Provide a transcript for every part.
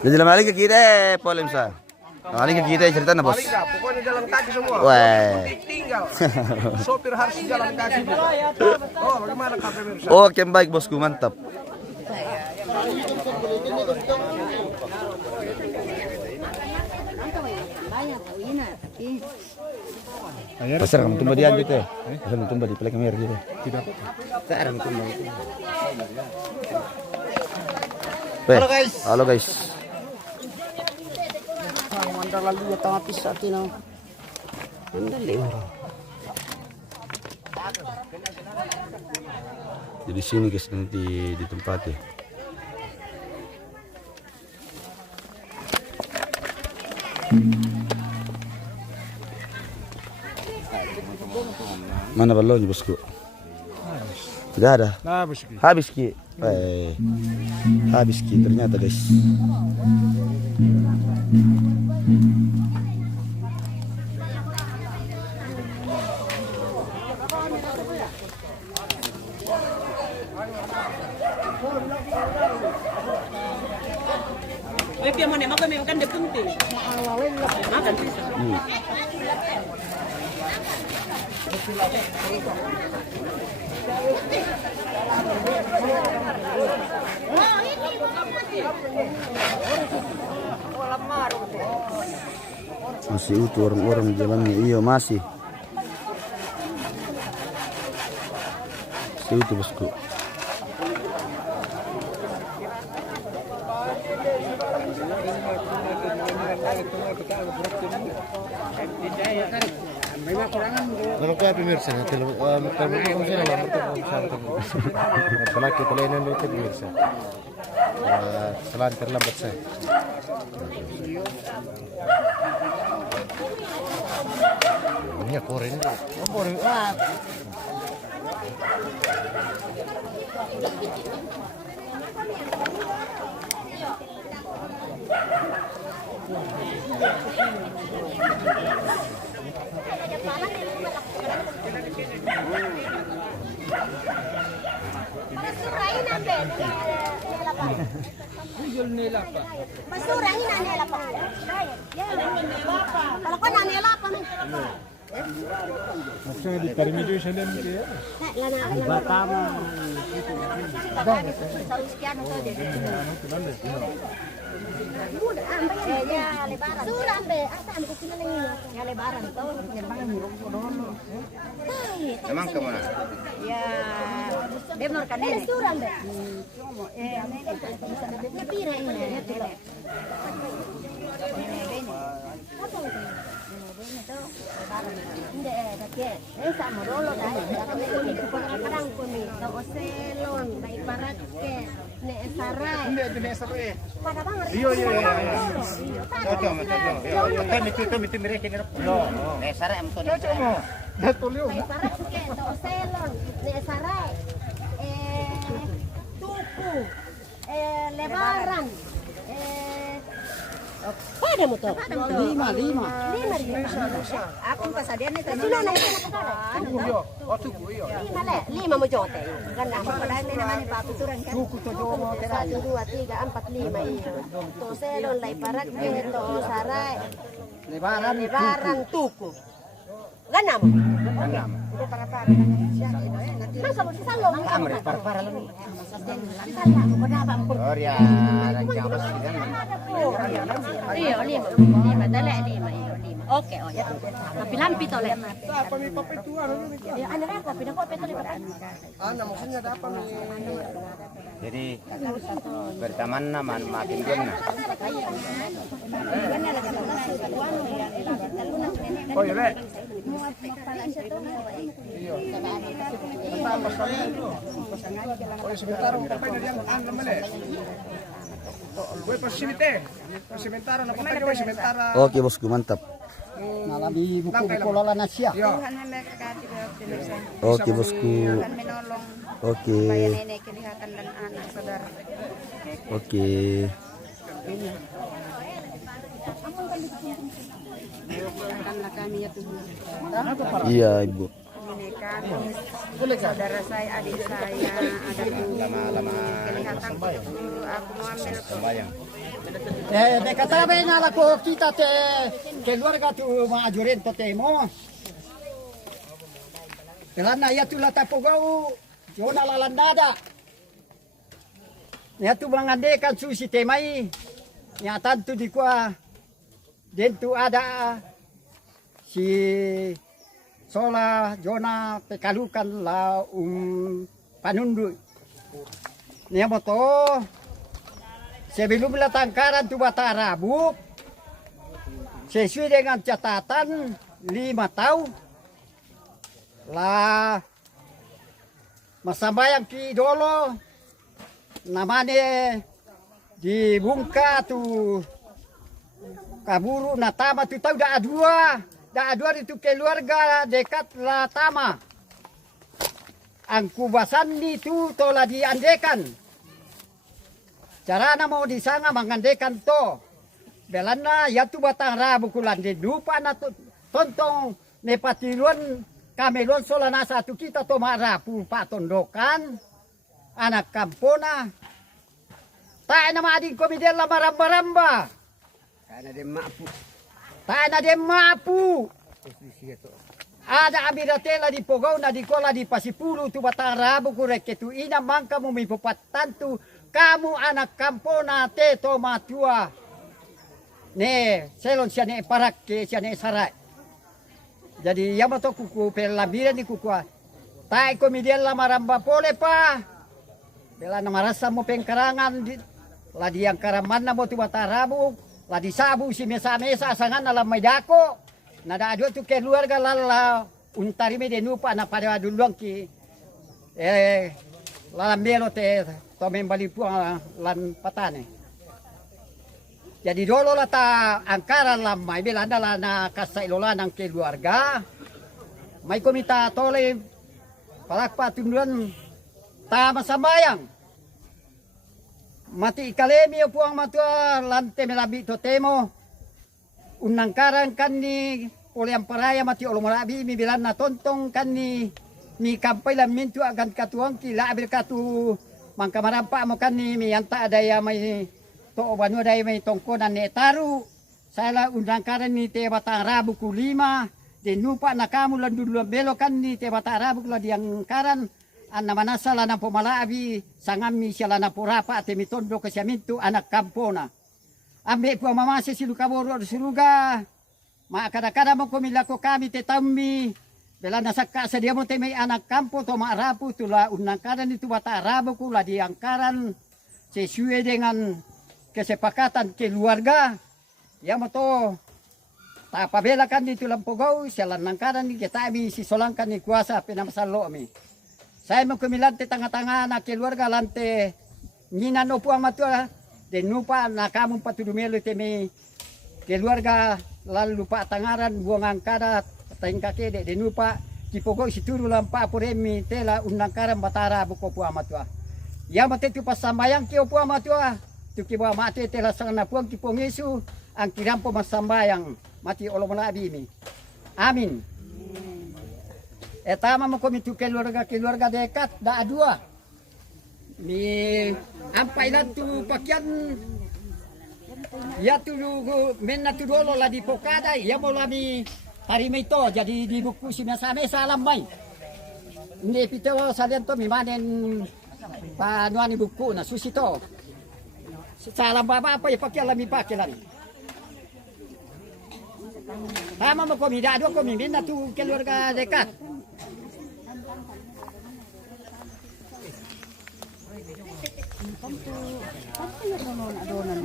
Jadi lama lagi kita polim sa. Lama lagi kita cerita na bos. Pokoknya jalan kaki semua. Wah. Tinggal. Sopir harus jalan kaki. Oh, bagaimana kafe pemirsa? Oke baik bosku mantap. Pasar kamu tumba dia gitu ya? Pasar kamu tumba di pelek merah gitu. Tidak. Pasar kamu tumba. Halo guys. Halo guys. Mandar lalu ya tengah pisah tino. Mandar lewat. Jadi sini guys nanti di tempat ya. Mana balonnya bosku? Tidak ada. Habis ki. Habis ki ternyata guys. Masih utuh orang-orang jalannya, iya masih utuh bosku. Kalau kaya pemirsa, telepon saya nomor apalagi kelainan itu pemirsa. Selain terlambat saya. Ini koren. Koren. Masurahin na nila pa. Kalau kau na nila pa man. Maksudnya di perimeter sana dia. Batama. Suram be, asam ko kinaling ya lebaran to. Emang kemana? Ya, Demnor kanene. Suram be. Napira ini ya tuh. Hindi dake. Sama rolo dahil kami kadang kami oselon, ibarat ke ne sarai. Hindi itu sarai. Pada banget. Iya. Cocok. Kan itu mereka ni. No. Sarai am to. Cocok mo. Datulyo. Ibarat ke oselon, ne sarai. Tuku. Lebaran. Pada mo to? Lima. Akong kasadian ni sino na lima mo jote. Ganda mo padahal ni naman ipapituran ka. Satu, dua, tiga, empat, lima iyo. To selon lay parak to saray. Lebaran tuku. Ganda mo. Masa mo salong. Amre para lang. Salong mo na ba mo? Orya, nagjawas siya. Iyo, lima. Dali, lima. Oke, oh ya. Lampi-lampi to le. Apa may papituan? Ya, ano na ko, pinako to le pa. Maksudnya ada apa nih? Jadi berteman naman makin gana. Oh iya, Rek. Oh, sebentar, papay na diyan naman eh. Gue pas simite. Pas sementara na papay gue sementara. Oke bosku mantap. Nalabi buku-buku lola na siya. Tuhan memberkati pemirsa. Oke bosku. Tuhan menolong Oke. supaya nenek kelihatan dan anak saudara. Oke. Maafkanlah kami ya Tuhan. Iya ibu. ini kami saudara saya, adik saya ada kelihatan aku mau ambil katabe nga lako kita te keluarga tu maajurin to temo. Kelana ya tu lata pogau jona lalandada. Ya tu mengandekan susi temai. Nyatan tu di kuah den tu ada si sola jona pekalukan la panundu. Nia moto sebelum tangkaran tu bata rabuk sesuai dengan catatan 5 tahun lah masambayang ki dolo namanya dibungka tu kaburu natama tu tahu dah dua itu keluarga dekat la tama angku basandi tu tola diandekan cara mau disanga mengandekan to belanda ya tu batang rabu kulan di dupa na tontong nepatiluan kamelon solana satu kita to marapu pak tondokan anak kampona tak nama ading komedian lama ramba-ramba tak ada mapu ada amiratela di pogau na di kola di pasipulu tu batang rabu kurek itu ina mangka mo may tantu kamu anak kampona te to matua ne selon siya ne parak ke siya ne sarai jadi yama to kuku pelabiran di kuku tai komedian lama ramba pole pa bela na marasa mo pengkarangan ladi yang karaman na mo tu batarabu ladi sabu si mesa sangan alam may dako nada adu tu keluarga lala untari me denupa na pada duluang ki lalam belo te tomen balipuang lan patane. Jadi dolo lata angkaran lamai belanda lana kasailola ng keluarga. May komita tole palakpa tunduan tama sambayang. Mati ikalemi puang matua lante melabi totemo. Unangkaran kan ni oleh amparaya mati olomarabi mi bilana tontong kan ni kampay lamintu agan katuang kila abir katu mangka marampa mo kan ni miyanta adaya may to banu adaya may tongkonan ni taru saya undangkaran ni te batang rabu kulima denupa na kamu landulu belo kan ni te batang rabu kula diang karan anna manasa lana pomalabi sangami siya lana porapa te mitondo kasyamintu anak kampona ambe po mamase silukaboro siluga makada-kada mo kumilako kami te tammi bela nasaka sa dia mo te may anak kampo to maarapu tula unangkaran itu bata arabu kula diangkaran sesuai dengan kesepakatan keluarga ya mo to tapabela kan di tulang pogau sialan nangkaran ni kita mi si solangkan ni kuasa pinamasalo mi saya mo kumilante tanga-tanga na keluarga lante nginan opo ang matua denupa na kamong patudumelo te may keluarga lalu lupa tangaran buang angkada tengka kede denupa kipogo situru lampa poremi tela unangkaran batara buko pu amatua ya mate tu pasambayang ki opu amatua tu ki ba mate tela sana puang kipongesu ang kirampo masambayang mati olomola abimi amin etama mo komitu keluarga dekat da dua ni ampai tu pakyan ya tu menna tu dolo la di pokada ya mo lami hari itu jadi di buku si mesa alam mai. Ini pito salian to mimanen panuan buku na susi to. Salam apa ya pakai alami pakai lari. Tama mo ko midado ko mimin na tu keluarga dekat.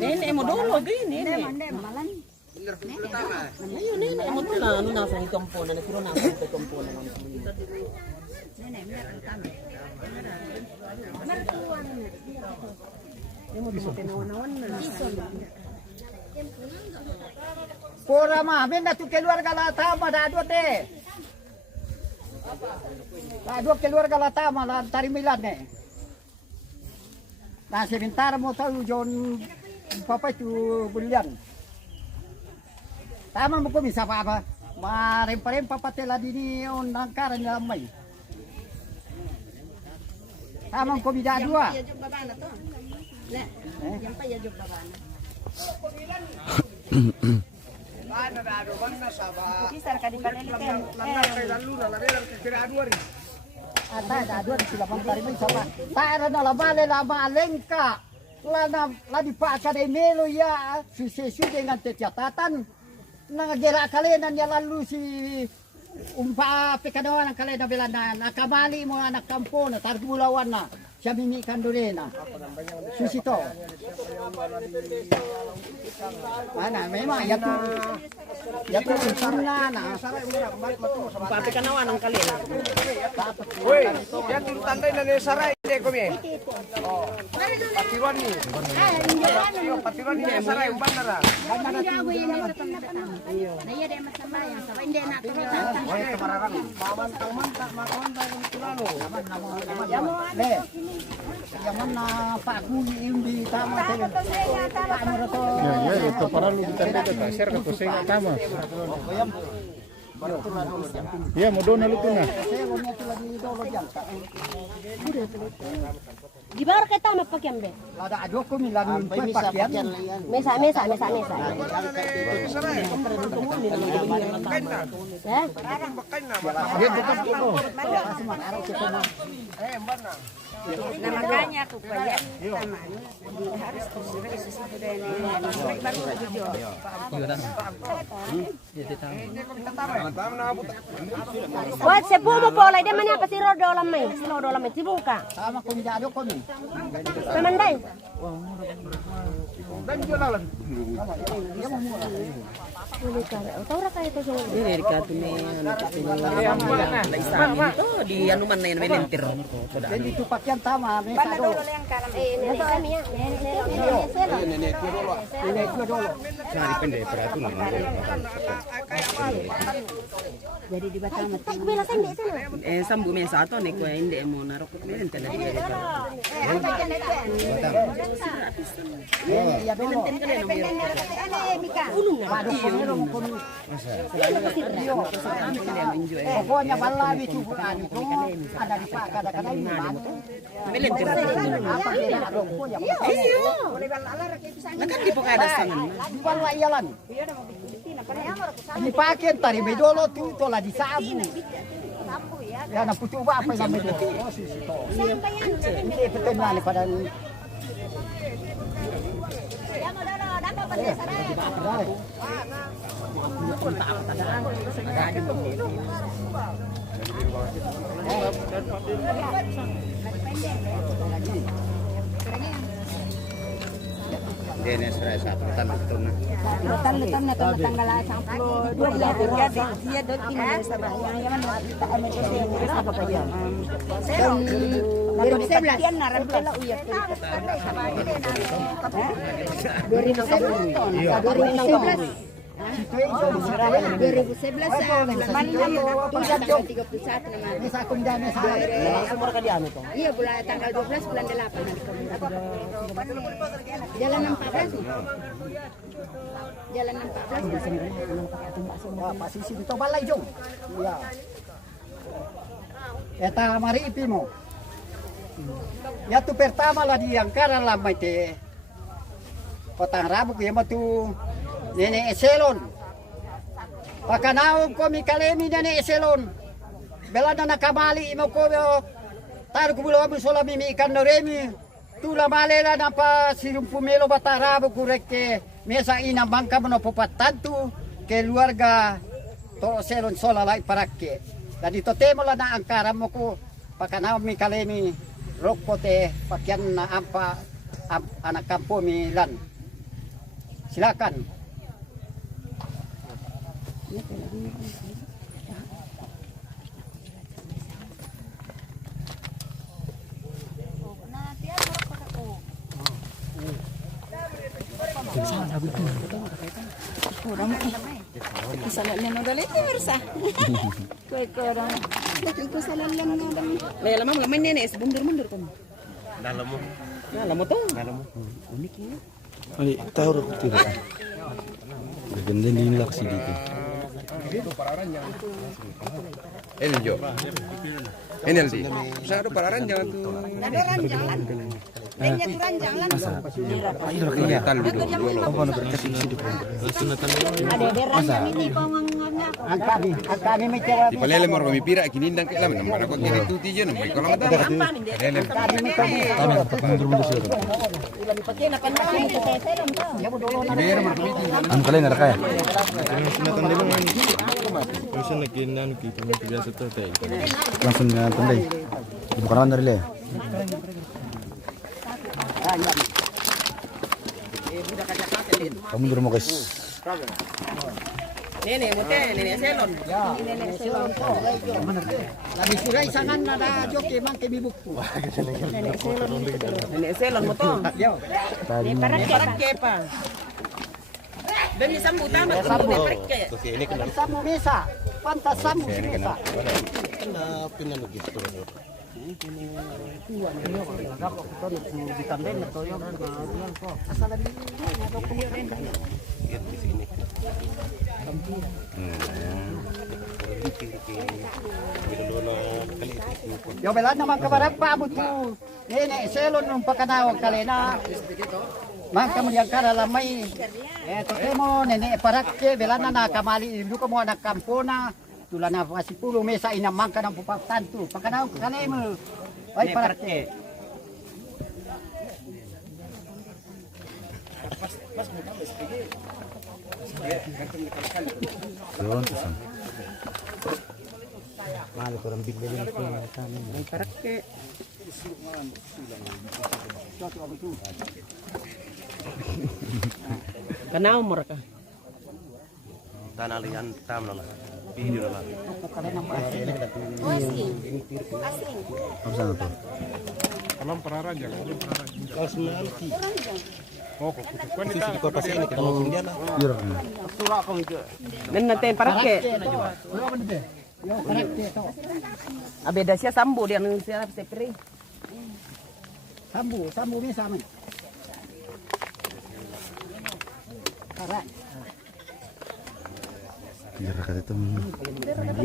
Nenek mo dolo gini nenek. Ayun, nenek mo to na ano nasa ikampo na pero nasa ikampo na lang. Pora mah benda tu keluarga latama dado te. Dado keluarga latama la tarimilan ne. Nah sebentar mo tahu John papa itu bulian. Tama mo ko bisa apa? Marempa-rempa patela dini unang karan lamay. Tamang ko bida dua. Ada dua di sila pantari may sama. Taero na lama alengka. La di pa akademelo ya susesu dengan tetiatatan. Nangagera kalian ya lalu si umpa pekadawan kalian na belanda nakamali mo anak kampo na targulawan na siya mimikan dorena susito mana memang ya tu sunna na Umpa pekadawan ang kalian. Woi, ya tu tandai na ni sarai de ko mi. Oh. Patiwan ni. Patiwan ni sarai umpan na. Yang mana Pak Guni imbi tama saya. Ya, itu para lu kita beda share ke saya enggak tama. Ya, mau dona lu tuna. Di bawah kita mah pakaian be. Lada ajo ko milang pakaian. Mesa. Ya. Nah makanya aku bayar harus sesuatu Buat sepupu boleh dia mana apa sih rodo lamai dibuka. Sama ko mi ajo ko mi. Pemandai. Dan jualan. Tahu raka itu semua. Ini dikatu ni itu di anuman na yan may lentir. Jadi itu pakaian tama mesa do. Ini kami ya. Ini itu dulu. Jadi di Batam. Kau bilang sendiri sana. Sambu mesa ato ni ko hindi mo narokot may lentir na diya. Ya dulu. Pokoknya balawi cubukan itu ada di Pak kadang-kadang ini May lentir. apa dia ada pokoknya Nakan di po kada sangan. di bala iyalan dipakai tari bedolo tuh lah disabu ya na putu ba apa yang bedolo ini pertemuan pada Dennis Reza, betul na. Lutan na to matanggal sa 10. Dia dot ini sa bayan. Yaman kita ame ko sa apa pa yan. 2011 yan na repela uyak. 2011 bisa kundana sa iya bulan tanggal 12 bulan 8 jalan 14 jalan 14 pasisi dito balay jong ya eta mari ipimo ya tu pertama lah di angkara lamay te patang rabuk ya matu nene eselon pakanaw ko mi kalemi nene eselon belada na kamali imo ko tar ko bulo mo sola mi ikan noremi tula malela na pa sirumpumelo batarabu kureke mesa ina bangka mo popatantu keluarga to selon sola lai parakke jadi to temo la na angkara mo ko pakanaw mi kalemi rokote pakyan na ampa anak kampo mi lan silakan. Laya lamang lamay nenes, bundur-bundur ko mo. Dalam mo to. Unik yun. Ay, tahu tidak. Ganda nilak sih dito. Itu para ranjang. Ini Jo. Ini nanti. Saya ada para ranjang tuh. Ada ranjangan. Dia tuh ranjangan. Ayo kayaknya. Ada ranjang ini pangangnya. Kami mencoba Di palele mor kami pira kini ndang ke lamen namara ko kini tu tijo namai ko lamata. Palele. Anu kalian ngeraka ya? Langsung dengan tendai. Bukan lawan dari le. Kamu di rumah guys. Nenek mote, nenek selon. Lagi surai sangan nada joki mang kami buku. Nenek selon moto. Parak kepa. Demi sambu tamat sambu perke. Samu mesa, pantas samu mesa. Yo belan naman kabarag paabot mo. Nenek selon nung pakanawag kalena. Mang kemudian kara lamay. Totemo nenek parakye belan na nakamali ilu mo anak kampona. Tula na pasipulo mesa inamang ka ng pupagtanto. Pakanawag kalemo. Ay parakye. Yun, pesan. Parake. Kenal mereka. Tanah lian tam lah. Video lah. Apa sana tuh? Alam para ranjang. Yur. Dan nanti parake. Yo parakye to. Abeda siya sambu dia nang siya sepre. Sambu mesa man. Karak. Biar kata itu.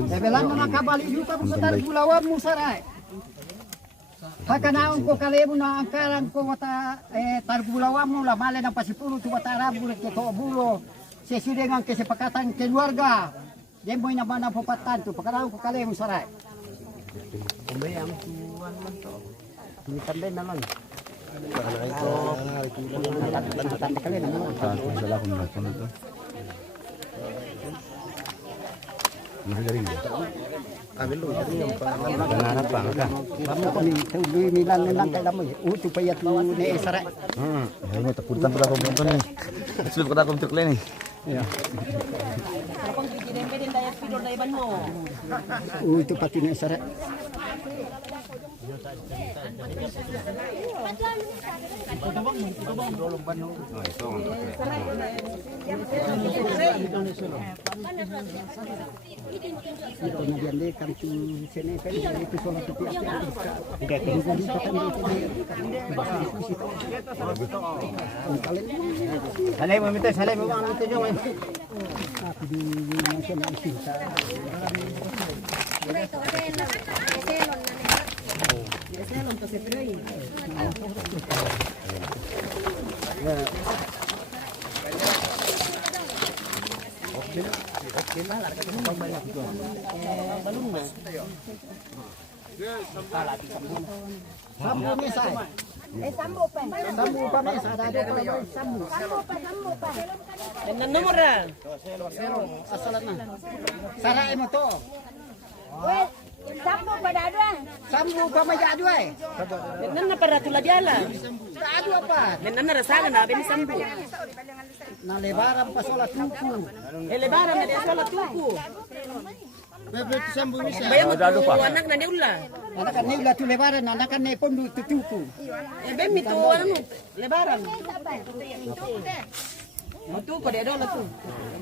Belan na nakabali yuta mo sa Targulawan mo saray. Pagkanaon ko kalebo na angkaran ko mata Targulawan mo lamale ng pasipulo tu watara bulat ke to bulo. Sesudengan kesepakatan keluarga. Demboy na mana po patanto pagkanaon ko kalebo saray. Kumbayang tuan man to. Mitanden na lang. Tanto salah aku melakukan itu. Masih garing. Ambil lu jadi yang Ganarap pa ka. Kamu ko ni tuloy nilang nilang kay lamoy. Uto pa yat mo ni saray. Ini takutan pala akong ganito ni. Sulod ko na akong truk ni. Kapag bigyan ka din dayas pidor na iban mo. Uto pati ni saray. Ito na diyan deh kan tu sini kan itu solat tu tiap udah tunggu di kota ini. Saleh mo minta saleh mo ang minta nyo. Tapi di national cinta. Ito ada na selon na. Selon to sepre. Sambu mesa. Sambo pa. Sambu pa mesa dado pa sambu. Sambo pa. Dan nomor ra. Asalan na. Saray mo to. Weh, sambo pa dado. Sambu pa majado ay. Dan na para tula diala. Dado pa. Dan na rasagan na ben sambu. Nalebaran pa sola tuku. Lebaran na dia salat tuku. Sambu mesa. Bayang mo anak na niula. Anak kan nila tu lebaran anak kan ne pondu tuku. Ben mi to ano lebaran. Matu ko dia dola tu.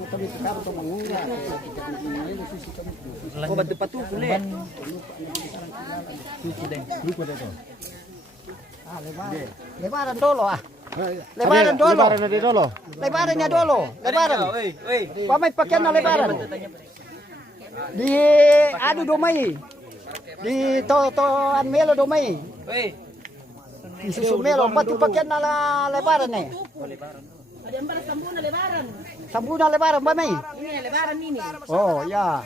Kami tukar to mangura. Ko batu patu kule. Lebaran dolo ah. Lebaran dolo. Lebaran na di dolo. Lebarannya dolo. Lebaran. Pamay pakyan na lebaran. Di adu domay. Di to melo domay. Di susu melo patu pakyan na lebaran eh. Ada yang baru sambuna lebaran. Sambuna lebaran ba may? Ini lebaran ini. Oh, ya.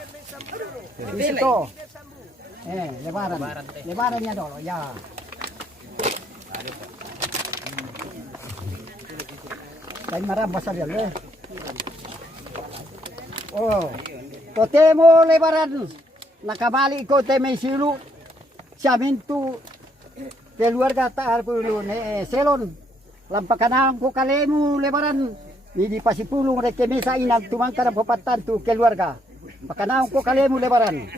Di situ. Lebaran. Lebarannya dolo, ya. Kain marah besar ya, le. Oh. Totemo lebaran. Nakabali ko teme silu. Siamintu keluarga taar pulu ne selon. Lampakanang ko kalemu lebaran. Hindi pasipulong rekemesa inang tumangkar ang papatan tu keluarga. Pakanang ko kalemu lebaran.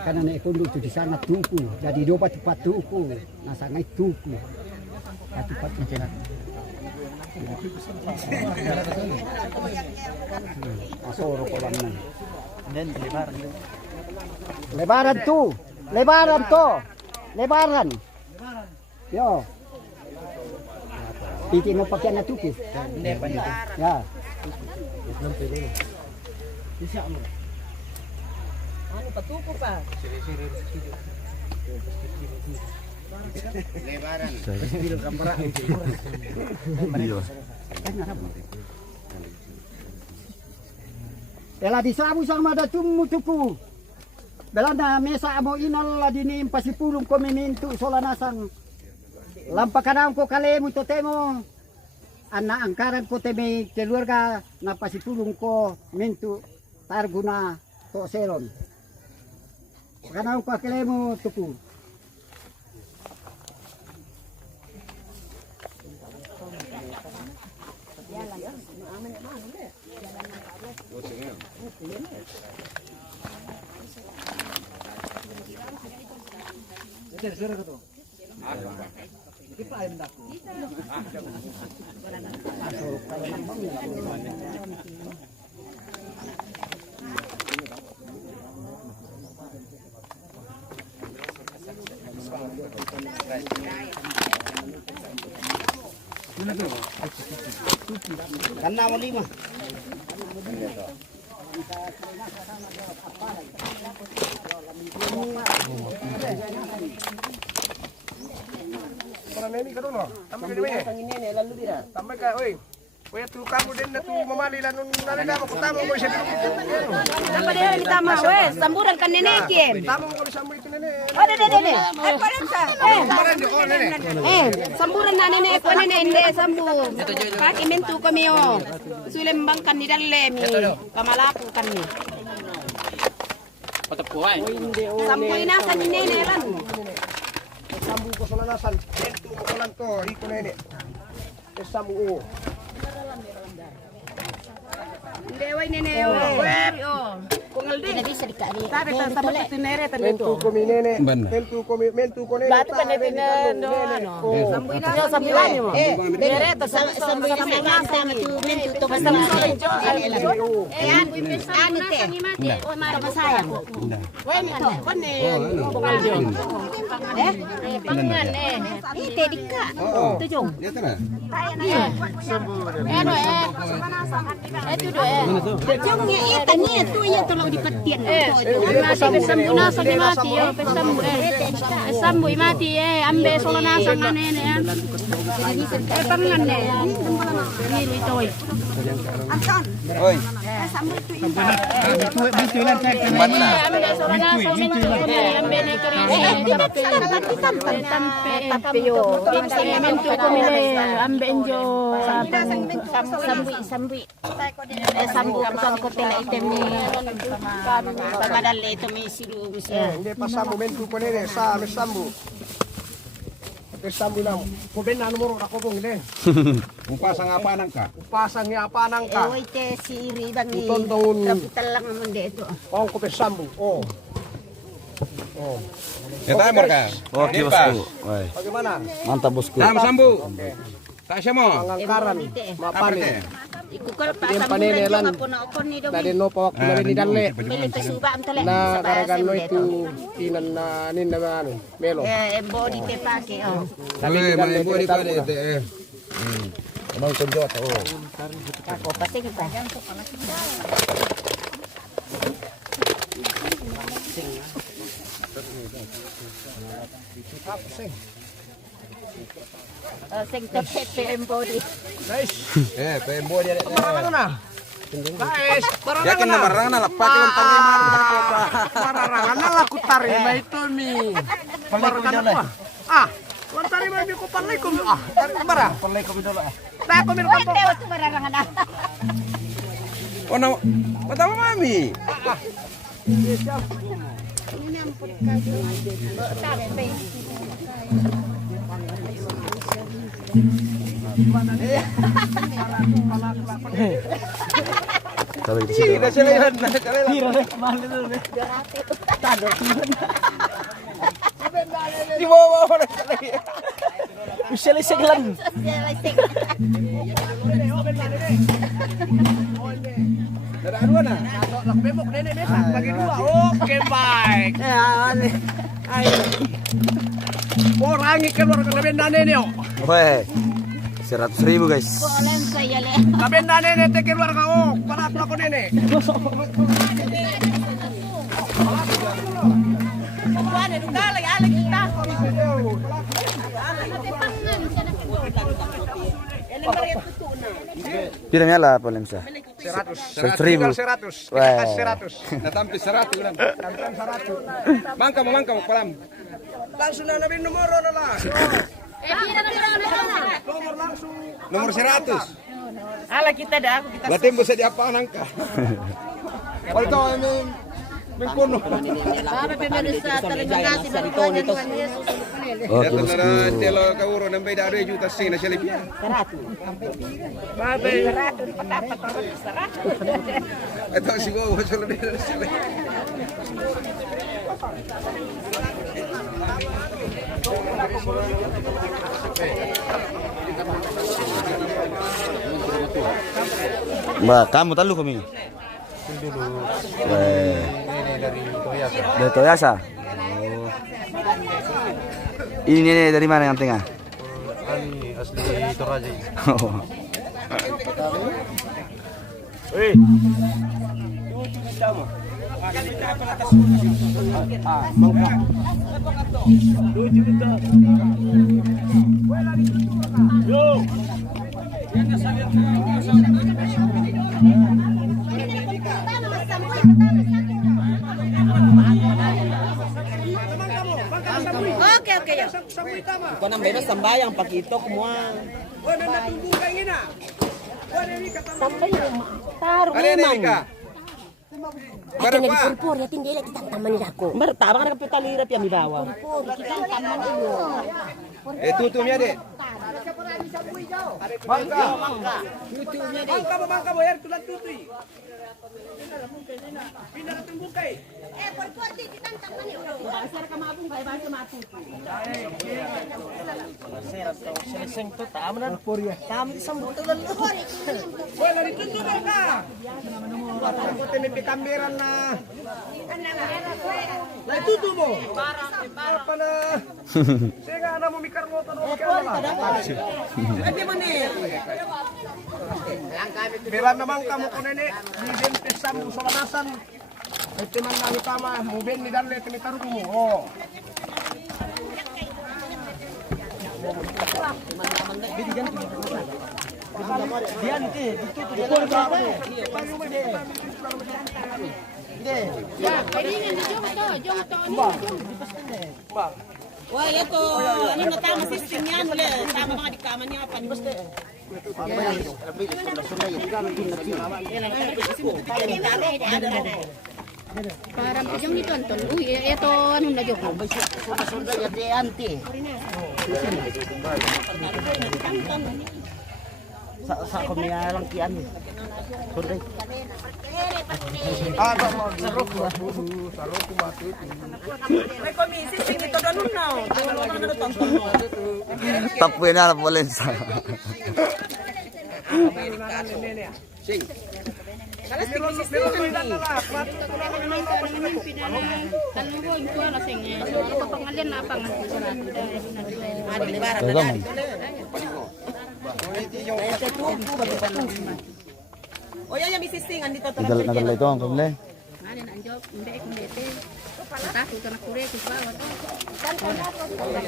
Karena naik kundu itu di sana tuku, jadi doa cepat tuku, nasangai tuku, cepat macam. Asoro kolam dan lebaran tu, lebaran. Yo, Piti mau pakaian na tuku. Ya. Ano patuko pa? Lebaran. Ela di Sabu sama da tumu tuku. Belanda mesa amo inal ladini pasipulong ko mimintu solanasang. Lampakanang ko kalemu totemo. Ana angkaran ko teme keluarga na pasipulong ko mintu targuna to selon. Kanang ko kalemu tuku. Karena mau 5. Para neni ka doon, no? Tambay ka din, tambay ka, oy. Kuya, tu kamu din na tu mamalilan nung nalala mo. Tama mo siya dito. Dapat dia ni tama wes, samburan kan nenekin. Tama mo ko sa mo ito, nene. Oh, dede. Samburan na nene ko nene inde sambu. Paki mentu kami yo. Sulembang kan ni dalle mi. Kamalaku kan ni. Sambu ina sa ni nene lan. Sambu ko sa lanasan. Ito ko lang to, iko nene. Sambu. Dewa nene yo. Kungal din. Bisa dikali. Tapi tak sama tu nere tan Mentu itu. ko mi nene. Mentu ko nene. Batu panetin no ano. Sambu ina sa sambulan mo. Nere ta sambu sama tu mentu to basta mo sa jo. Ayan, ano te? O mara masaya ko. Wen kon ne bungal jo. Pangan ite dika. Tujong. Ano itu do Tujong ni ite ni tu ya tolong dipetian. Pesambu nasa ni mati yo, pesambu mati ambe solo nasa manene ya. Pangan ne. Ni itoy. Anton. Oi. Sambu tu ito. Bitu lan cek. Ambe solo nasa ambe ne keri tampe yo. Mentu ko mi ambe enjo sambu. Sambu ko tela itemi. Pamadali ito may silu siya. Hindi pa sambu mentu ko nene sa sambu. Sambu lang. Kuben na numero ako bong ile. Upasang apa nangka? Upasang ni apanang ka. Ewa ite si Ridan ni Tonton. kapital lang naman dito. Oh, ko sambu. Oh. Oh. Ya tayo marka. Oke bosku. Woi, Bagaimana? mantap bosku. Tam sambu. Tak siya mo. Pangangkaran. Mapani. Aparte. Ikukal pa Yung sa paninelan. mula ako na ako ni Domi. Dali no pawak na ni dalle. Bili pa suba ang tala. Na Sa karagan no bayasan itu tinan na nin na ano, melo. body te pake oh. Uy, may body pa dito eh. Emang kunjot oh. Ako pati kita. Sing tapete ang body. PM body ada. Ano na? Guys, Yakin na marana lapak yung tarima. pararangan na la kutarima ito mi. Pararangan mo. Kung tarima mi ko palay ko. Para. Palay ko dulu eh. Tayo ko minum to. Tewas bararangan na. Oh, no. Patama mami. Sabi di situ. Di bawah na sila. Daraan mo na. Lakbemok nene mesa. Lagi dua. Oke baik. Ay. Porangi keluar ke lebih nane oh. Weh. 100.000 guys. Bolan saya le. Lebih nane te keluar ka oh. Parat ko nene. Kuan itu kali alek kita. Pirangnya lah Polem sa. 100. 100.000. 100. Wah. Kasih 100. Natampi 100 lang. Tantan 100. Mangka mo palam. Langsung na namin numero na lang. Nomor langsung. Nomor 100. Ala kita dah aku kita. Berarti bisa diapaan angka. Kalau ito ay may kuno. Para pemirsa terima kasih dari Tuhan Yesus. Oh, Ya terus na telo ka uro nang bay 2 juta sing na siya lipian. Ito siguro sa labi na sila. Mbak, kamu tahu kami? Weh. Dari Toyasa. Oh. Ini nenek dari mana yang tengah? Ini asli Toraja. Oh. Oke ya. Kau nang beda sembayang pagi itu semua. Taruh Kali ini Ika. Akin lagi pur ya tinggal lagi taman aku. Bertabang ada kapital lirap yang dibawa. Pur kita taman itu. Tutumnya dek. Mangka mo, tulan tutui. Pindah ke tumbukai. Pur di taman itu. Pasar kamabung kay bahasa matu. Seliseng tu tak aman. Kami disambut tu lalu. Boy, lari tutu ka. Ako tinipitambiran na. Lari tutu mo. Apa na? Sige na mo mikar mo tanong ka. Tapi mana? Bilang naman kamu ko nene, bibin pisam sa lanasan. Ito man lang tama, mubin ni dalle timitarong mo. Oh. Dian ke? Itu tu dia. Ya, kailangan jom to. Wah, ito, ano na tama system yan, tama mga dikaman niya pa. Para jom nito Anton. Uy, ito ano na jok. Sunda ya de anti. Sa kumya lang kian. Sunda. May komisi sing ito ganun na. Tapuin na Polem sa. Sing. Kalau sing sistem ni. Kan mo ko na sing. So pangalian na pang Oh ya, yang bising andito to. Nadala ito ang kumle. Ano na anjok, hindi ko dete. Takot ka na kure ko ba wato.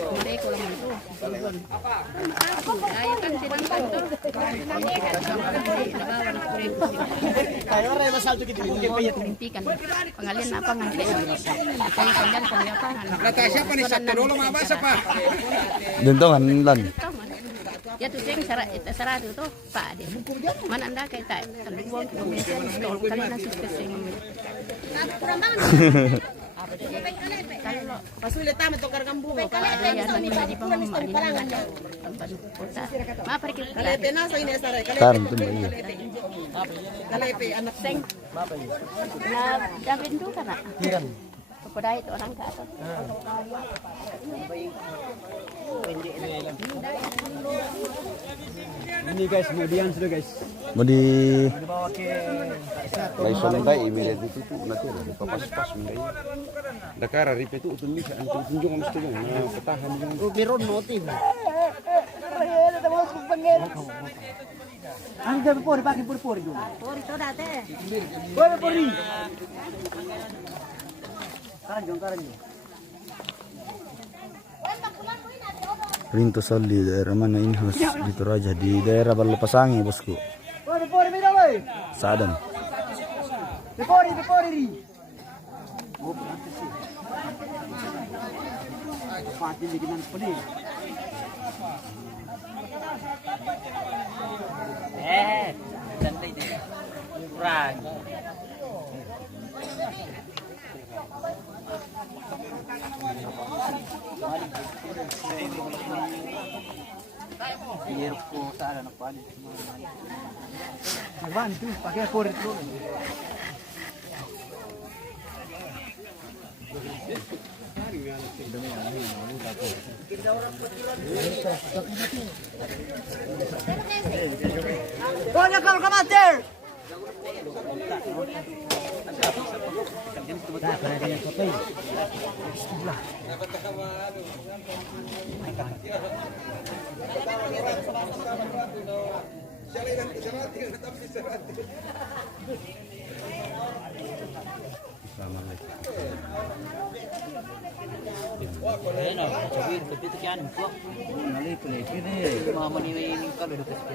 Hindi ko lang ito. Ay kan silang kanto. Nabawa na kure ko. Kayo rin masalto kita Tintikan. Pangalian na pangalian. Kaya kanyan kung yata. Natasha pa ni sa Tirolo mabasa pa. Dito kan lan. Ya tu sing sarado to pa de. Man anda kay tay. Taluwang ko kali na sing. Pasulit tama to kargang bungo. Kaya na di pa maparangan. Maparikit Kalepe na sa ina saray. Taran tu ni. Kalepe anak sing. Na David do kana. Kiran. Kepada itu orang ke atas. Ini guys, kemudian sudah guys. Mau di Dibawa ke Lai sonday imilet itu tu nanti ada pas-pas mendai. Dakara ripe tu utun bisa antum tunjung mesti yang ketahan yang Biron notif. Ang gabi po, pakai puri-puri dulu. Pori to date. Puri-puri. Karanjong. Rinto Sali daerah mana ini harus di Toraja di daerah Balapasangi bosku. Puri-puri beda boy. Sadan. Puri ri. Pati bikinan pedih. Santai deh. Kurang. Biar ko sana na pali. Iwan tu pakai kurit dulu. Kau kalau kamater.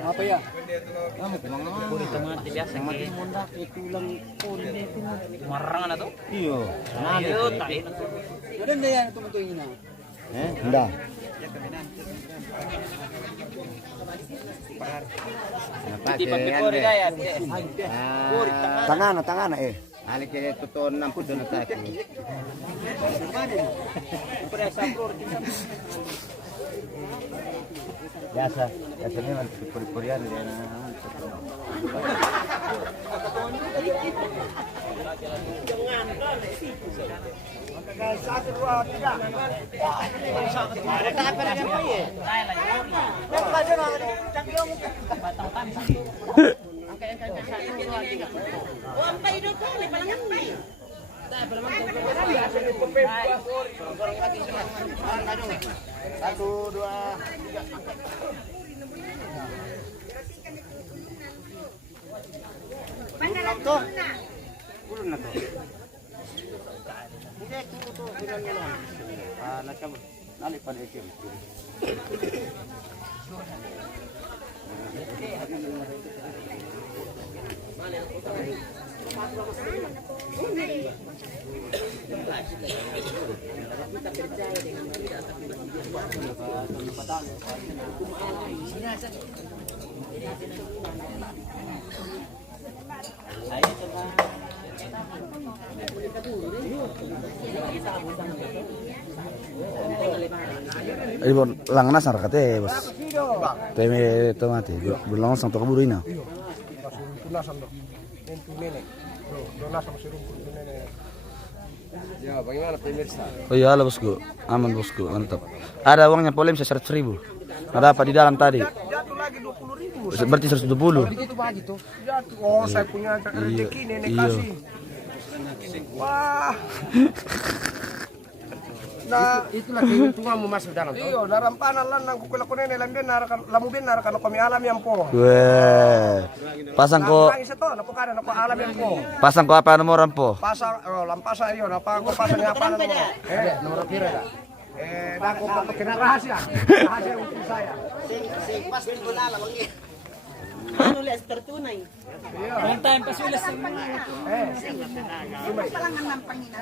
Apa ya? Mati biasa ke mundak itu lang puri itu. Marang na to? Iyo. Ayo tayo na to. Ganun na yan tumutuin na. Hendak. Di pagpipuri kaya. Tangan eh. Alik kaya totoo ng pudo na tayo. Biasa memang puri-purian dia Satu, dua, tiga. Tuh. Ulun na to. Hindi to bilang niya lang. Nakam nali pa rin. Lang nas narakate bos. Teme tomate, belum langsung to kaburu ina. Ya, bagaimana pemirsa? Oh iya, halo bosku, aman bosku, mantap. Ada uangnya Polem 100.000. Ada apa di dalam tadi? bagi 20.000. Berarti 120. Itu bagi tuh. Ya, oh saya punya rezeki nenek kasih. Wah. Nah, itulah keuntunganmu masuk dalam. Iya, dalam panalan nang kukula ko nenek landen lamu benar kalau kami alam yang po. Weh. Pasang ko. Alam yang po. Pasang ko apa nomoran po? Pasang lampasa iyo apa ko pasang apa nomor pira dah. Aku kena rahasia. Rahasia untuk saya. Pasti bulala bang. Ano les tertunay. Bentahin pa sila sa mga. Palangan ng Panginoon.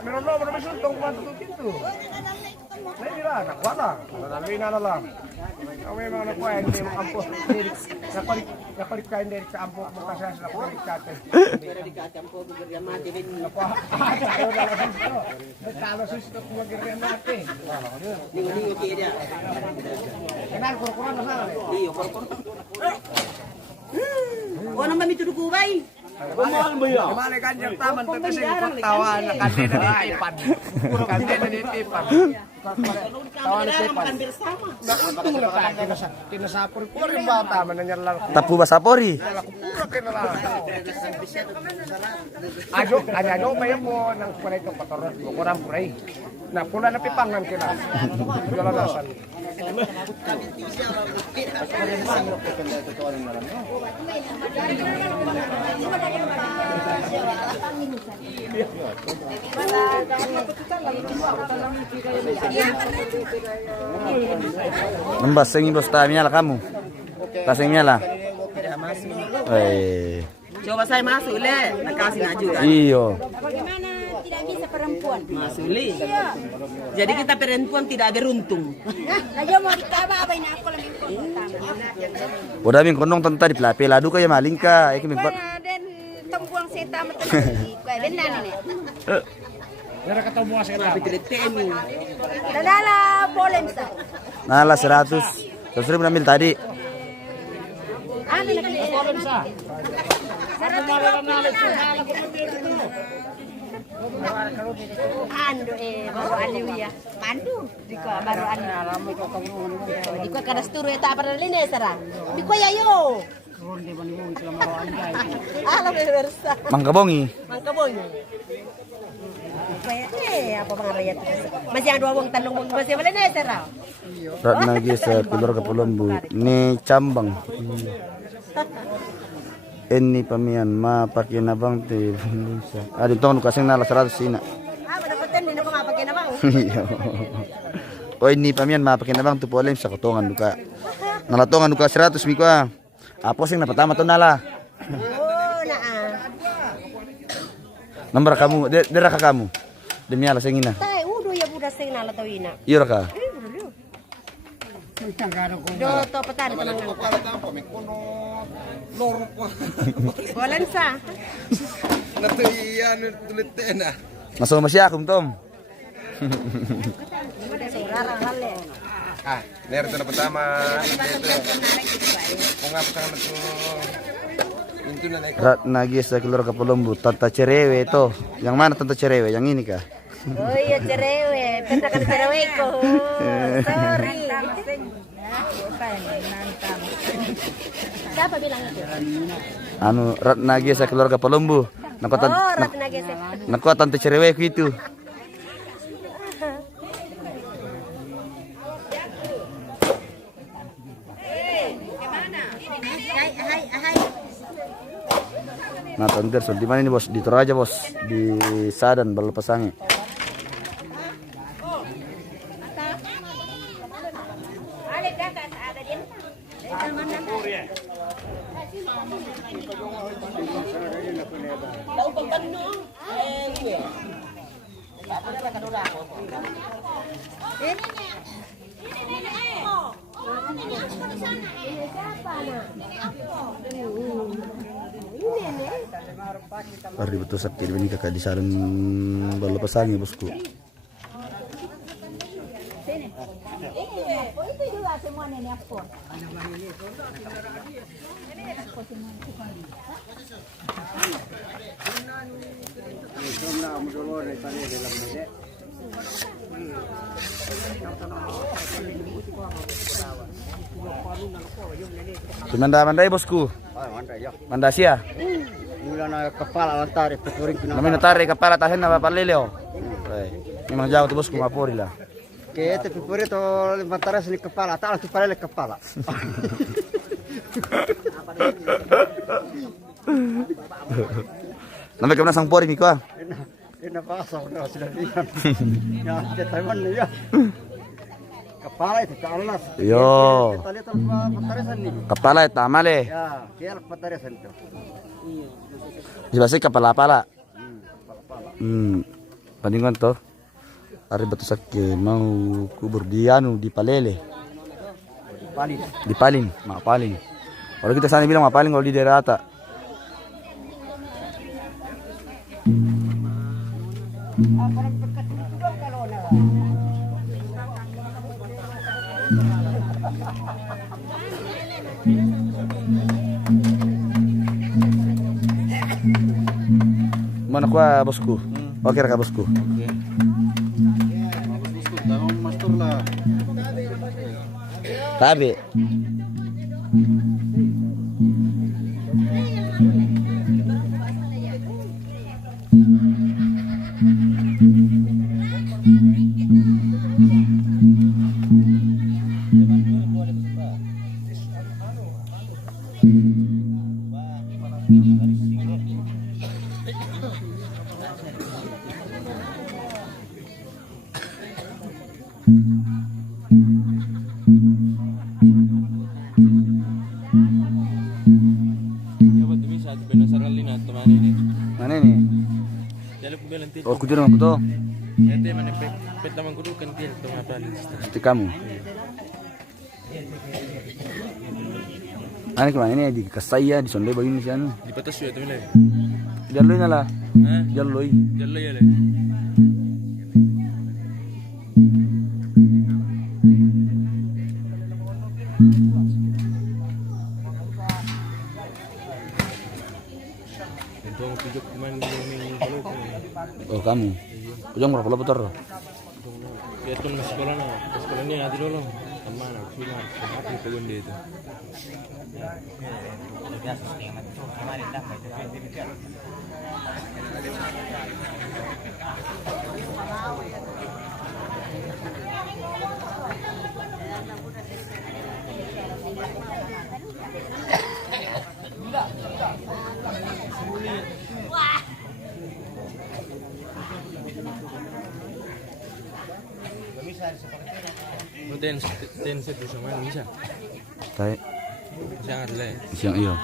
Meron no resultong kung ano dito. Nila, nakwala. Nalina na lang. Kami mga nakuha, hindi mo kampo. Nakulit ka hindi sa ampo mo kasi sa nakulit ka. Nakuha, ayaw na lang dito. Nagtalo susto kung mag-iriyan natin. Lingo-lingo kaya. Kenal, kurkuran na sana. Iyo, korkor. O naman may tulugubay. Kumahal mo yan? Kumahal ka niyang taman to kasi tawa na kasi nanitipan. Kasi nanitipan. Tawa na tipan. Nakuntong na tayo. Kinasapor ko rin ba taman na niya lang. Tapu basapori. Pura kinala. Ajo pa yan mo ng kulay itong patorot. Kurang puray. Na pula na pipangan kina. Galagasan. Nembas sing bos tamnya lah kamu. Tasingnya lah. Coba saya masuk le, nakasih nak juga. Iyo. Bagaimana tidak bisa perempuan? Masuk le. Jadi kita perempuan tidak beruntung. Nah, yo mau ditaba apa ini aku lebih kontak. Udah ming konong tanta di pelape ladu kaya maling ka. Iki ming Dan tembuang seta mata kayak benar nih. Nara ketemu saya Temi. Dadala boleh sa. Nala 100. 100 ribu ambil tadi. Ano na boleh sa. Ando baru aliw ya. Mandu diko baru aliw. Diko kada sturu eta para line sara. Diko yayo. Alam bersa. Mangkabongi. Mangkabongi. Apa bang rakyat? Masih ada dua wong talong wong masih mana nih sara? Ratna sa keluarga Palombo. Ni Cambang. Ini pamian ma pakinabang te Indonesia. Adi tong kasing nala 100 sina. Dapatin din ako mapakinabang. O ini pamian ma pakinabang tu polem sa kotongan duka. Nalatongan duka 100 mi ko. Apo sing napatama to nala. Oh, naa. Nomor kamu, dera ka kamu. Demi ala sing ina. Tai udo ya buda sing nala tawina. Iyo ka. Do to patari teman Bolan sa. Natuiyan tulit na. Masuk masih akum tom. Nerto na pertama. Kung apa sangat tu. Itu na naik. Ratna sa keluarga Palombo. Tante cerewe itu. Yang mana tante cerewe? Yang ini kah? Oh iya cerewe, pentakan cereweko. Sorry. Siapa bilang itu? Anu Ratna sa keluarga Palombo. Ratna Gesa. Nakuat tante cereweku itu. Nah, tante so di mana ini bos? Di Toraja bos, di Sadan Balapasang. Hari betul sakit ini kakak di Sadan Balapasang ya bosku. Manda bosku. Manda siya. Mula na kepala lantar pupuring Namin natari kepala tahin na papalilyo. Memang jauh tuh bosku mapuri lah. Ke te pupuri to lantar ni kepala, tak tu palele kepala. Namanya kemana sang pori miko? Ina pasang na sila diyan. Ya, te Taiwan ni ya. Kepala itu ke alas. Yo. Kita lihat pataresan ni. Kepala tamale. Ya, kaya pataresan tu. Dibasik kepala-pala. Bandingan toh. Hari batu sakit mau kubur dianu di Palele. Di Palin, mak Palin. Kalau kita sana bilang mak Palin kalau di daerah Ata. Mana kuah bosku? Oke raka bosku. Tabe. Mana ini? Oh, kudu nama kudu. Itu kamu. Ani kemana ini di Kasaya di Sonde bayu ni sana. Di batas ya teman leh. Jaloi nala. Jaloi. Jalai ya leh. Entong tujuk kuman yang kalau Oh kamu. Kujang berapa putar? ya tuh masih sekolah ni ada dulu. Teman aku cuma apa pun dia itu. Ten set sama bisa. Tay. Siang ada leh. Siang iyo.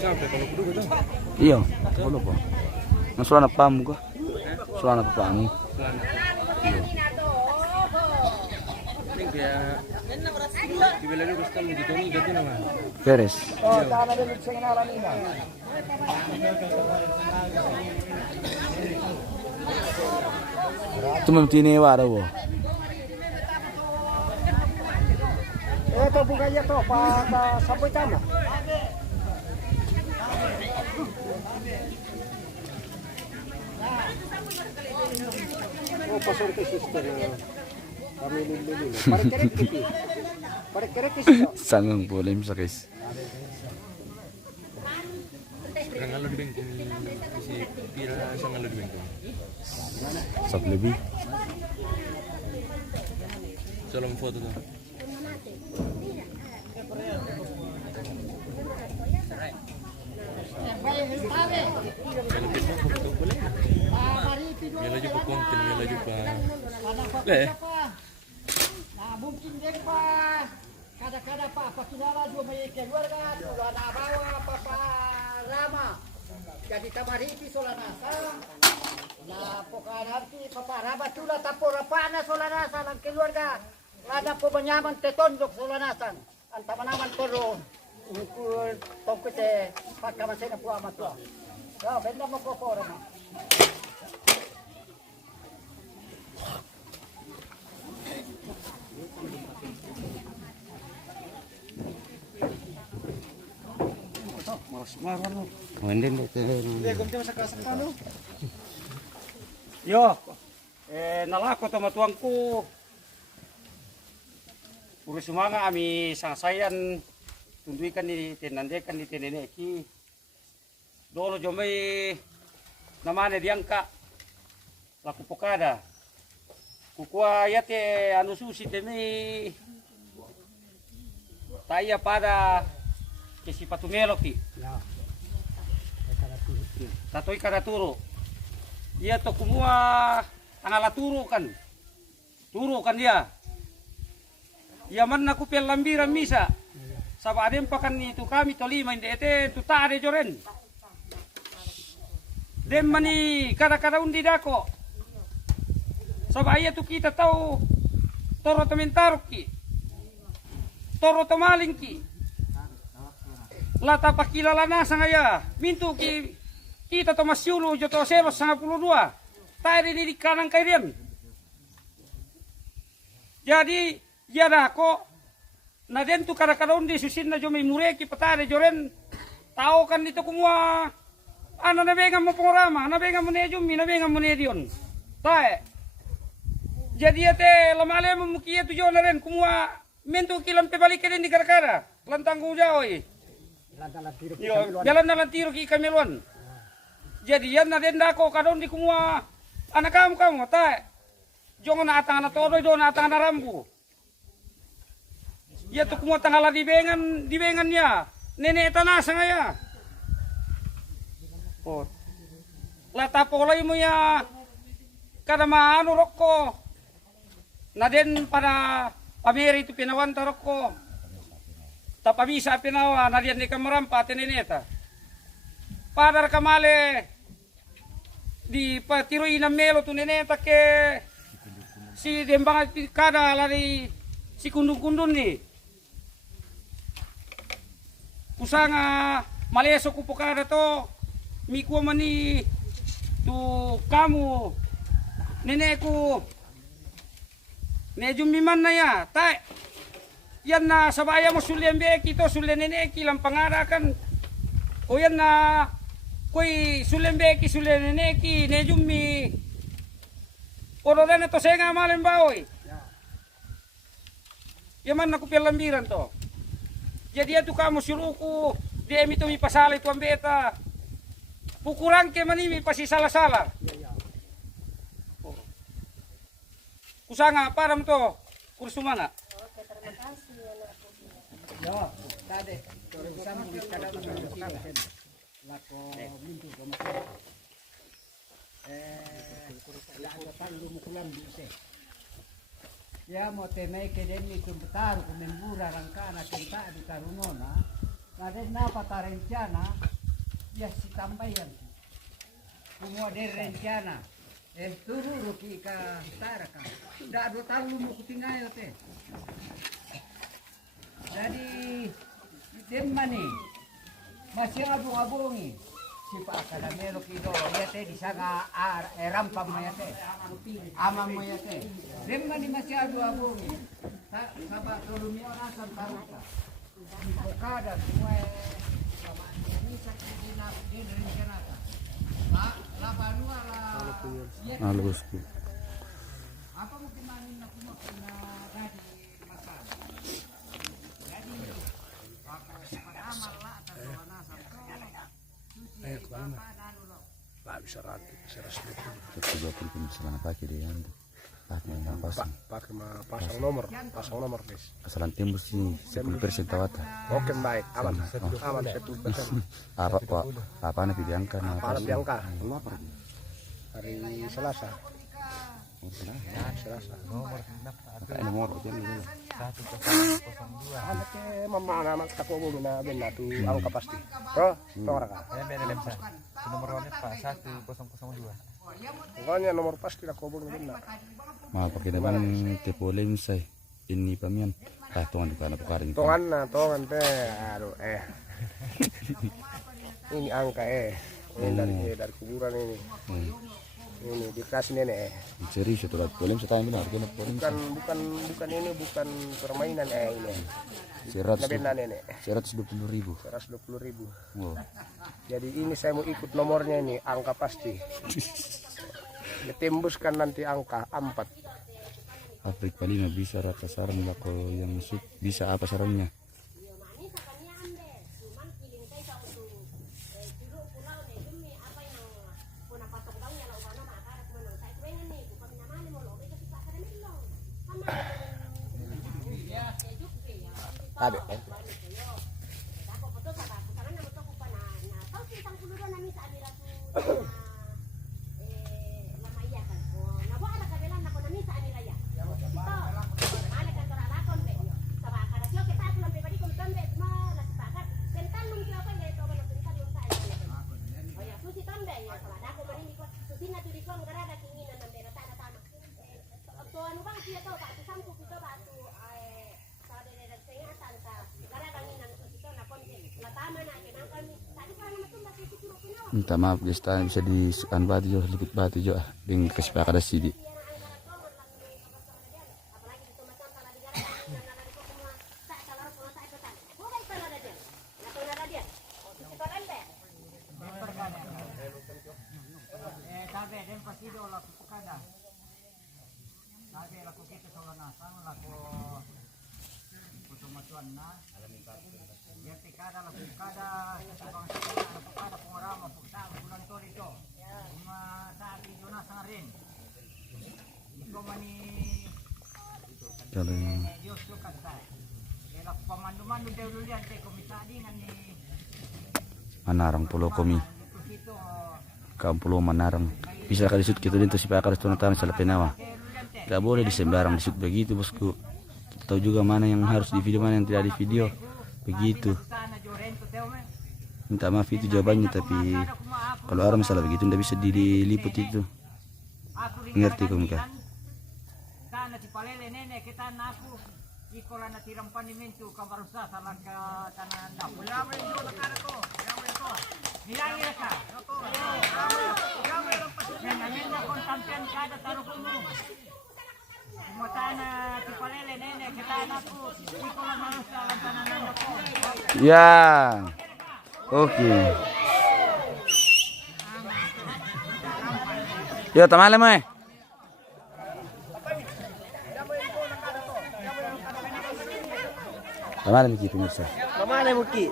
Sampai kalau kudu gitu. Iyo. Kalau apa? Nasulah na pamu ka? Sulah na papamu. Ini kayak dibeli dulu sekali gitu nih ganti nama. Beres. Oh, tama din sa ngalan nila. Itu memtini wa daw. Ito bugaya to pa saboy tama. Oh, pasok kay sister. Kami lulu. Para kerek kito. Sangang boleh sa guys. Kurang ngalo di bengkong isi pira sa ngalo di bengkong. Sak lebih. Salam foto tuh. Kalau kita foto boleh. Mila juga konten, mila juga. Leh. Nah, mungkin din pa kada-kada pa pakilala jo may keluarga tula na bawa papa Rama. Jadi tamariti solanasa. Na pokanarti papa Rama tula tapora solanasa ng keluarga. Lada po banyaman tetondok solanasan. Ang tamanaman toro. Ukul tongkute pagkamansin na po amato. So, benda mo po po Rama. Oh, hindi. Yo, nalako tamatuangku. Puro sumanga ami sasayan tunduikan ni tenandekan ni teneneki. Dolo jomai namane diangka laku pokada. Kukua yate anu susi temi taya pada kesi patumeloki. Tatoi kada turu. Ia to kumua angala turu kan dia. Ia man aku pel lambiran misa. Saba adem pakan itu kami tolima inde ete tu tade joren. Dem mani kada undi dako. Saba ia tu kita tahu toro tementarki. Toro tomalingki. Lata pakilala na sangaya. Mintu ki kita to masyulu joto selos 52. Tadi di kanan kairian. Jadi ya dako na den tu kada undi susin na jomi mureki patare joren tao kan dito kumua ana na benga mo pengorama na benga mo ne jumi na benga mo ne dion tae jadi ate lamale mo mukia tu jona ren kumua mentu kilam pe balik den di gara-gara lantang ujawoi jalan dalan tiro ki kamelon jadi yan na den dako kadon di kumua ana kamu tae jongon na atang na todo do na atang na rambu. Ya tu kumua tangala di bengan ya. Nenek tanah sangaya. Oh. Lata polai mo ya kada maano rokko. Na den para pameri itu pinawan tarokko. Ta pamisa pinawa na den di kamarampa teneneta. Padar kamale di patiroi na melo tu neneta ke si dembang kada lari si kundun-kundun ni. Kusanga maleso kupukada to mikuwa mani tu kamu neneku nejumiman na ya tay yan na sabaya mo sulyan beki to sulyan neneki lang pangarakan o yan na koy sulyan beki sulyan neneki nejumi oro na to senga malen baoy yaman na kupialambiran to. Jadi itu kamu suruhku dia itu mi pasal itu ambeta. Pukuran ke mani mi pasti salah-salah. Kusanga param to kursu mana? Oke, terima kasih. Yo, tade. Sama kada lako mintu komo. Lako tanggu mukulan bisa. Ya mo temay ke den ni kumputar kumembura rangkana kenta di tarunona na den na patarencana ya si tambayan kumua den rencana tururu ki ka taraka da do talu mo kutingayo te jadi den mani masih abung-abungi si pa kadamelo kido yate di sanga rampam mayate amam mayate demma ni masih abung-abungi sabak dolumio nasan taruka kada semua sama ini sakina di rencana la banua la Bosku. apa mungkin manin na kuno na gadi makan jadi amal la atau nasan La bisa ratu, bisa resmi. Coba pun selana pakai dia yang Pakai pasang nomor guys. Asalan tembus sini 10% tawata. Oke baik, aman 1%. Apa nih diangkat? Apa diangkat? Hari Selasa. Selasa. Nomor itu yang 102. Anak mama anak tak mau guna benda tu angka pasti. Oh, orang kan. Beda lemsa. Nomor Pak 1002. Pokoknya nomor pasti tak mau benda. Ma pakai depan tipe lemsa ini pamian. Tuan di kana pukarin. Tongan teh aduh Ini angka ini dari kuburan ini. Ini dikasih nenek. Serius itu lah, boleh saya tanya benar, kenapa boleh? Bukan ini bukan permainan ini. 120.000. 120.000. Oh. Jadi ini saya mau ikut nomornya ini, angka pasti. Ditembuskan nanti angka 4. Afrika 5 bisa rata saran lah kalau yang bisa apa sarannya? Ada. Minta maaf guys, tadi bisa disukan batu jo, liput batu jo, dengan kesepakatan sidi. Manarang Pulau Komi, kaum Pulau Manarang. Bisa kali disut kita dintu si pakar tunatan salah penawa. Gak boleh disembarang disut begitu bosku. Kita tahu juga mana yang harus di video, mana yang tidak di video. Begitu. Minta maaf itu jawabannya, tapi kalau orang salah begitu tidak bisa diliput itu. Ngerti kamu kah? Ya, oke. Yo, tamale mo eh. Tamale mo pemirsa. Kemana Muki?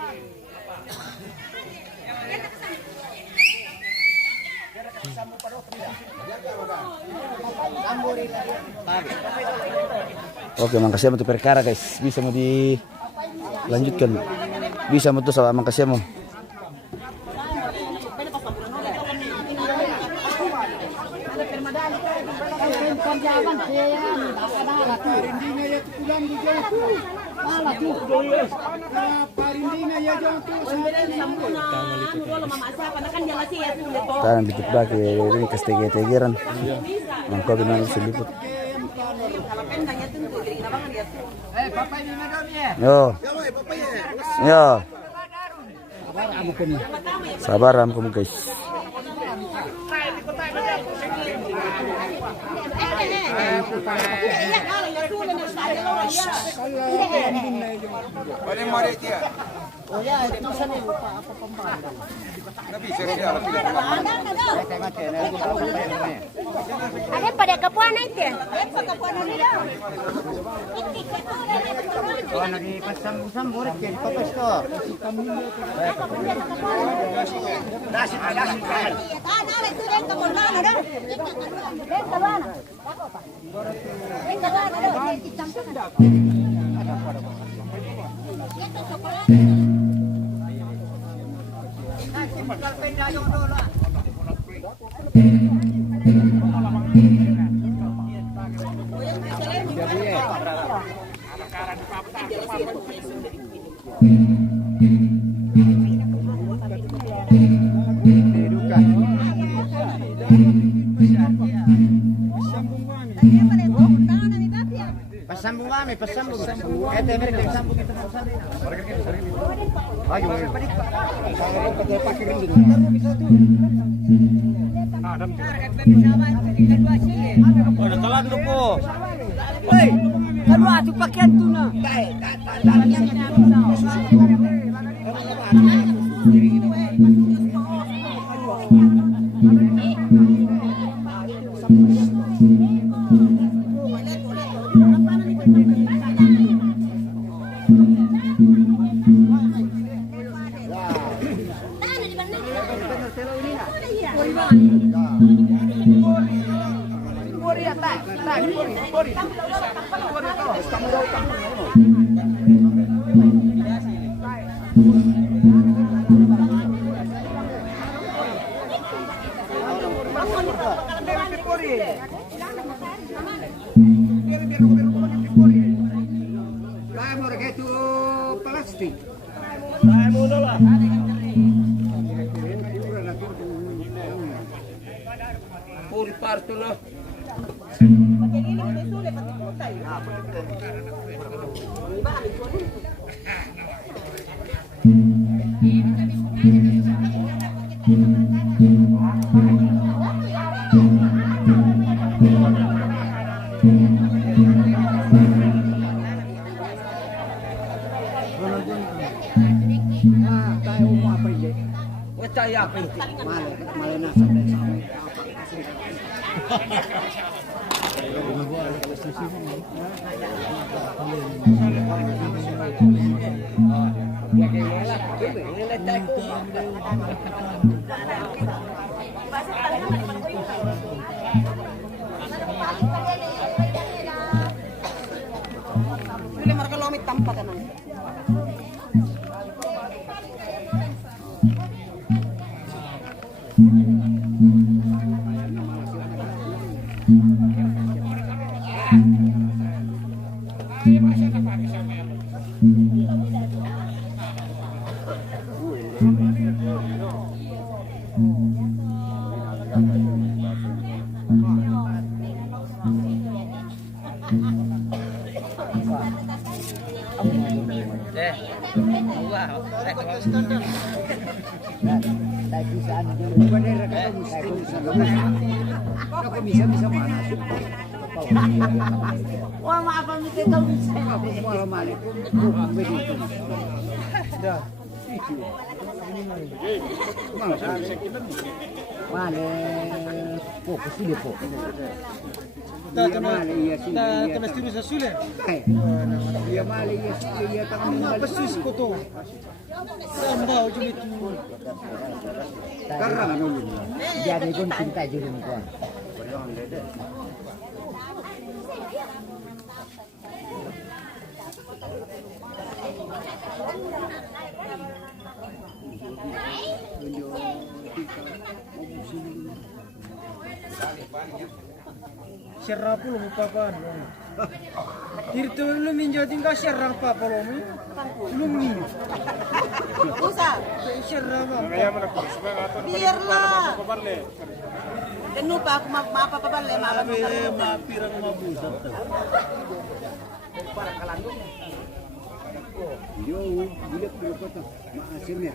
Oke, makasih untuk perkara guys. Bisa mau dilanjutkan. Bisa mau tuh sama makasih mau. Sekarang dikit bagi ini kestege-tegeran. Mangkau gimana seliput. Yo. Yo. Sabar kamu guys. Ada pada kapuan aja. Oh, lagi pasang-pasang burit kan, fokus to. Nasi. Pasambung. Ete mereka sambung kita sambung. Ayo. Oh, nakalan lu po. Hei, kedua tu pakaian tu na. Plastik. Puri parto na. Tayo mo apa ini? Wacaya apa itu? Malah na sampai. Boleh marka lomit tanpa ka na. Bisa mana? Wah, maaf kami tahu bisa. Assalamualaikum. Male, fokus dia fokus. Iya male iya sih. Kita mesti bisa sulit. Iya male iya sih iya tangan male. Pesus ko to. Sambao jumit. Karena anu. Jadi pun cinta juga gua. Serra puluh papan. Dirto lu minjo tinggal serra pa polo mi. Lu mi. Usah. Serra ba. Biarlah. Dan lupa aku mapapabale, Mapirang mabusat. Yo, bilik dulu kota. Maasirnya.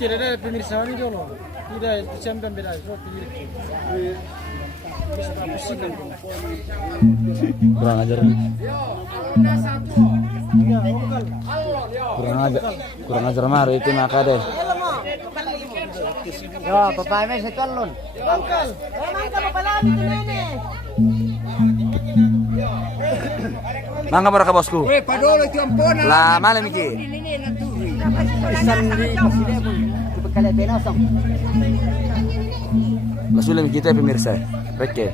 Tidak ada pemirsa ini dulu. Tidak sampai beda. Kurang ajar nih. Kurang ajar maru itu maka deh. Yo, papai mes itu alun. Bangkal. emang kamu palami tu nene. Mangga para bosku. Padolo itu ampona. Lah malam iki. Isan di Pasidebo. Di Bekale Benasong. Lasulim kita pemirsa. Oke.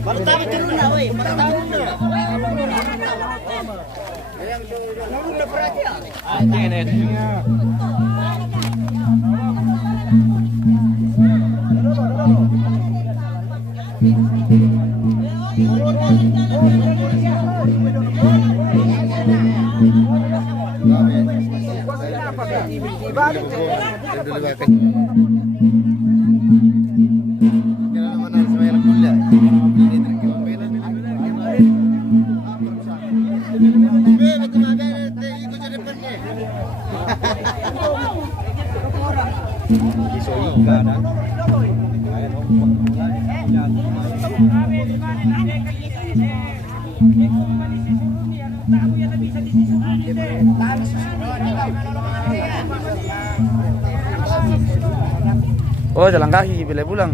Pertama turun na, weh. Pertama na. Oh, jalan kaki bila pulang.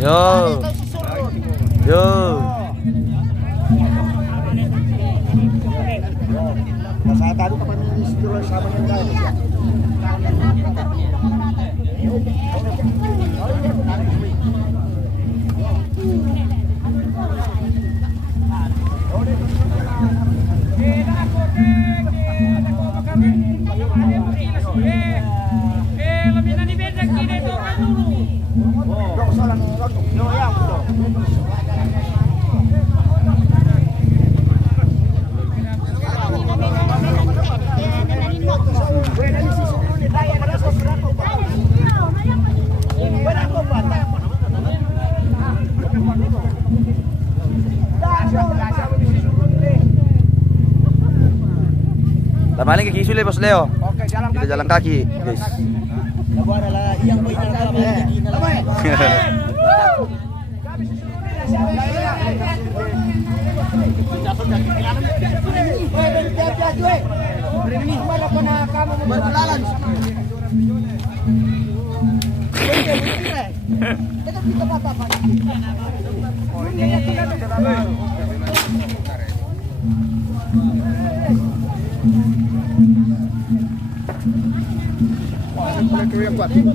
Yo. Yo. Saya tadi kapan ini sekolah sama yang lain. Paling kaki sulit Bos Leo. Oke, jalan Kita jalan kaki, guys.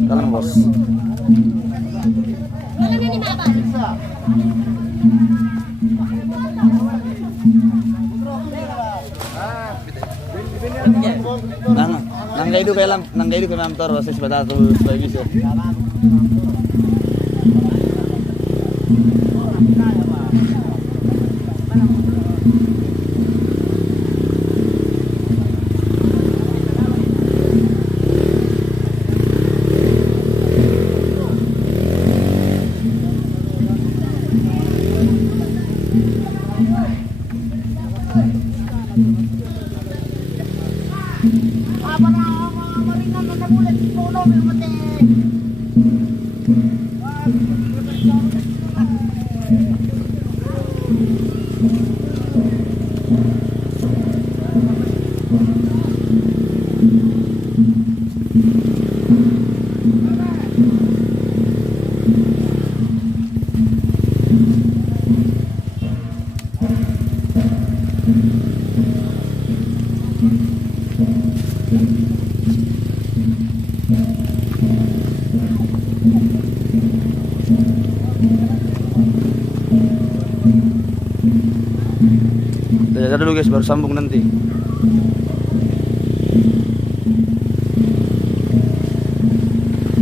Dalam Bos. Nangga itu kay Ma'am Toro sa Batato Supervisor. Jaga dulu guys, baru sambung nanti.